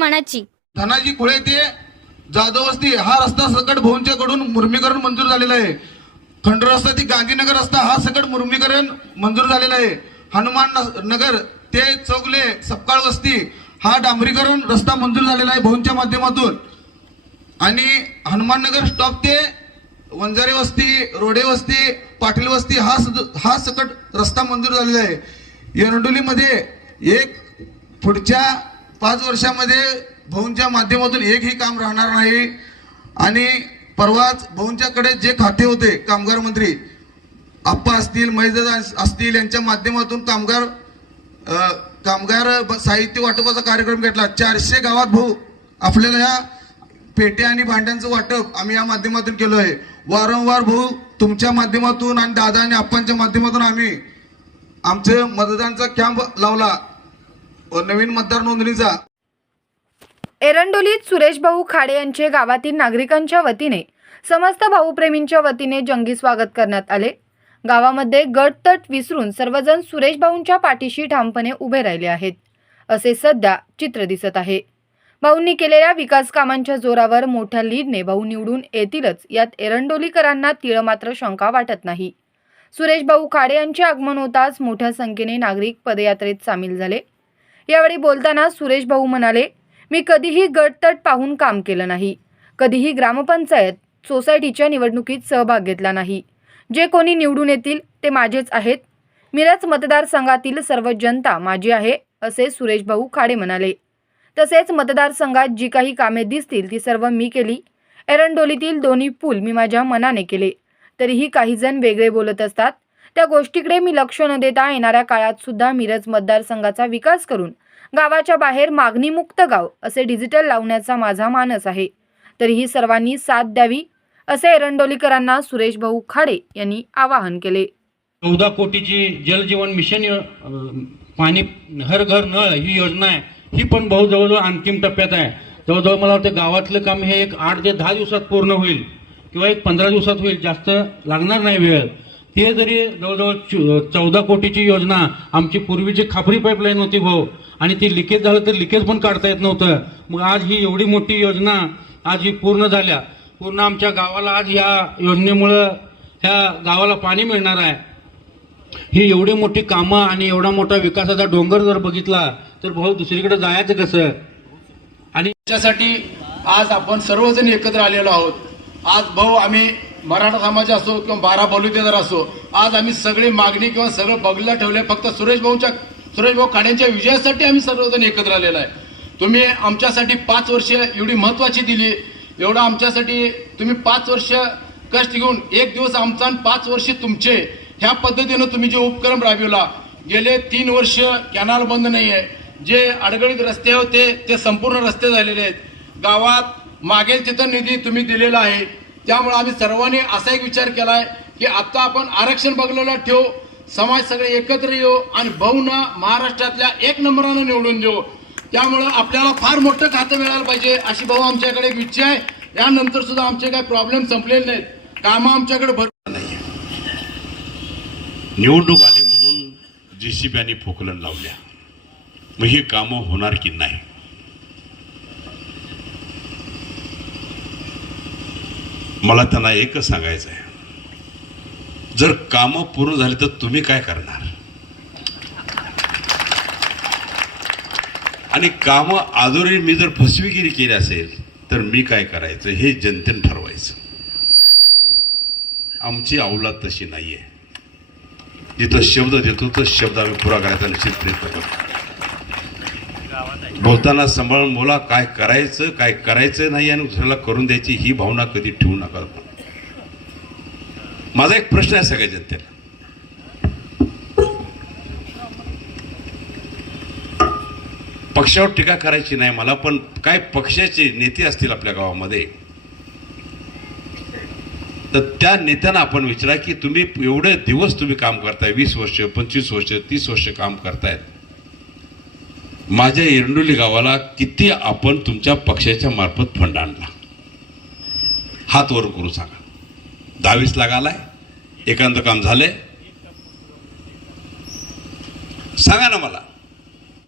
मनाची. धनाजी खुळे ते जाधव वस्ती हा रस्ता सकट भवनच्याकडून मुर्मीकरण मंजूर झालेला आहे. खंड रस्ता ते गांधीनगर रस्ता हा सकट मुर्मीकरण मंजूर झालेला आहे. हनुमान नगर ते चौगले सपकाळ वस्ती हा डांबरीकरण रस्ता मंजूर झालेला आहे भवनच्या माध्यमातून. आणि हनुमान नगर स्टॉप ते वंजारी वस्ती रोडे वस्ती पाटील वस्ती हा हा सकट रस्ता मंजूर झालेला आहे. एरंडोलीमध्ये एक पुढच्या पाच वर्षामध्ये भाऊंच्या माध्यमातून एकही काम राहणार नाही. आणि परवाच भाऊंच्याकडे जे खाते होते कामगार मंत्री आप्पा असतील महेशदादा असतील यांच्या माध्यमातून कामगार कामगार ब- साहित्य वाटपाचा कार्यक्रम घेतला. चारशे गावात भाऊ आपल्याला ह्या पेट्या आणि भांड्यांचं वाटप आम्ही या माध्यमातून केलं आहे. वारंवार भाऊ तुमच्या माध्यमातून आणि दादा आणि आप्पांच्या माध्यमातून आम्ही आमचं मतदानचा कॅम्प लावला. नवीन मतदार नोंदणीचा एरंडोलीत सुरेश भाऊ खाडे यांचे गावातील नागरिकांच्या वतीने समस्त भाऊप्रेमींच्या वतीने जंगी स्वागत करण्यात आले. गावामध्ये गटतट विसरून सर्वजण सुरेश भाऊंच्या पाठीशी ठामपणे उभे राहिले आहेत असे सध्या चित्र दिसत आहे. भाऊंनी केलेल्या विकास कामांच्या जोरावर मोठ्या लीडने भाऊ निवडून येतीलच यात एरंडोलीकरांना तीळ मात्र शंका वाटत नाही. सुरेश भाऊ खाडे यांचे आगमन होताच मोठ्या संख्येने नागरिक पदयात्रेत सामील झाले. यावेळी बोलताना सुरेश भाऊ म्हणाले मी कधीही गटतट पाहून काम केलं नाही. कधीही ग्रामपंचायत सोसायटीच्या निवडणुकीत सहभाग घेतला नाही. जे कोणी निवडून येतील ते माझेच आहेत. मिरज मतदारसंघातील सर्व जनता माझी आहे असे सुरेश भाऊ खाडे म्हणाले. तसेच मतदारसंघात जी काही कामे दिसतील ती सर्व मी केली. एरंडोलीतील दोन्ही पूल मी माझ्या मनाने केले. तरीही काही जण वेगळे बोलत असतात. त्या गोष्टीकडे मी लक्ष न देता येणाऱ्या काळात सुद्धा मिरज मतदारसंघाचा विकास करून गावाच्या बाहेर मागणीमुक्त गाव असे डिजिटल लावण्याचा माझा मानस आहे. तरीही सर्वांनी साथ द्यावी असे एरंडोलीकरांना सुरेश भाऊ खाडे यांनी आवाहन केले. चौदा कोटीची जलजीवन मिशन पाणी हर घर नळ ही योजना आहे. ही पण भाऊ जवळजवळ अंतिम टप्प्यात आहे. जवळजवळ मला वाटतं गावातलं काम हे एक आठ ते दहा दिवसात पूर्ण होईल किंवा एक पंधरा दिवसात होईल. जास्त लागणार नाही वेळ. हे जरी जवळजवळ चौ- चौदा कोटीची योजना आमची पूर्वीची खापरी पाईपलाईन होती भाऊ. आणि ती लिकेज झालं तर लिकेज पण काढता येत नव्हतं. मग आज ही एवढी मोठी योजना आज ही पूर्ण झाल्या. पूर्ण आमच्या गावाला आज या योजनेमुळं ह्या गावाला पाणी मिळणार आहे. ही एवढी मोठी कामं आणि एवढा मोठा विकासाचा डोंगर जर बघितला तर भाऊ दुसरीकडे जायचं कसं? आणि त्याच्यासाठी आज आपण सर्वजण एकत्र आलेलो आहोत. आज भाऊ आम्ही मराठा समाज असो किंवा बारा बलुतेदार असो आज आम्ही सगळी मागणी किंवा सगळं बघला ठेवले फक्त सुरेश भाऊच्या सुरेश भाऊ खाड्यांच्या विजयासाठी आम्ही सर्वजण एकत्र आलेलो आहे. तुम्ही आमच्यासाठी पाच वर्ष एवढी महत्वाची दिली एवढं आमच्यासाठी तुम्ही पाच वर्ष कष्ट घेऊन एक दिवस आमचा आणि पाच वर्ष तुमचे ह्या पद्धतीनं तुम्ही जे उपक्रम राबविला गेले तीन वर्ष कॅनाल बंद नाही आहे जे अडगळीत रस्ते होते ते संपूर्ण रस्ते झालेले आहेत. गावात मागेल तिथं निधी तुम्ही दिलेला आहे. त्यामुळे आम्ही सर्वांनी असा एक विचार केलाय की आता आपण आरक्षण बघलेला ठेवू समाज सगळे एकत्र येऊ आणि भाऊना महाराष्ट्रातल्या एक नंबरानं निवडून देऊ. त्यामुळं आपल्याला फार मोठं खातं मिळालं पाहिजे अशी भाऊ आमच्याकडे एक इच्छा आहे. यानंतर सुद्धा आमचे काही प्रॉब्लेम संपलेले नाहीत. कामं आमच्याकडे भरपूर निवडणूक आली म्हणून जे सी बीने फोकलन लावल्या. मग ही कामं होणार की नाही? मला त्यांना एकच सांगायचं आहे जर कामं पूर्ण झाली तर तुम्ही काय करणार? आणि कामं आजोरी मी जर फसवीगिरी केली असेल तर मी काय करायचं? हे जनतेनं ठरवायचं. आमची अवलाद तशी नाही आहे जिथं शब्द देतो तर शब्द आम्ही पुरा करायचा निश्चित प्रयत्न करतो. बोलताना सांभाळून बोला काय करायचं काय करायचं नाही आणि दुसऱ्याला करून द्यायची ही भावना कधी ठेवू नका. माझा एक प्रश्न आहे सगळ्या जनतेला. पक्षावर टीका करायची नाही मला पण काय पक्षाचे नेते असतील आपल्या गावामध्ये? तर त्या नेत्यांना आपण विचारा की तुम्ही एवढे दिवस तुम्ही काम करताय वीस वर्ष पंचवीस वर्ष तीस वर्ष काम करतायत. माझ्या एरंडोली गावाला किती आपण तुमच्या पक्षाच्या मार्फत फंड आणला? हात वर करू सांगा. दहावीस लाख आलाय एकांत काम झालंय. सांगा ना मला.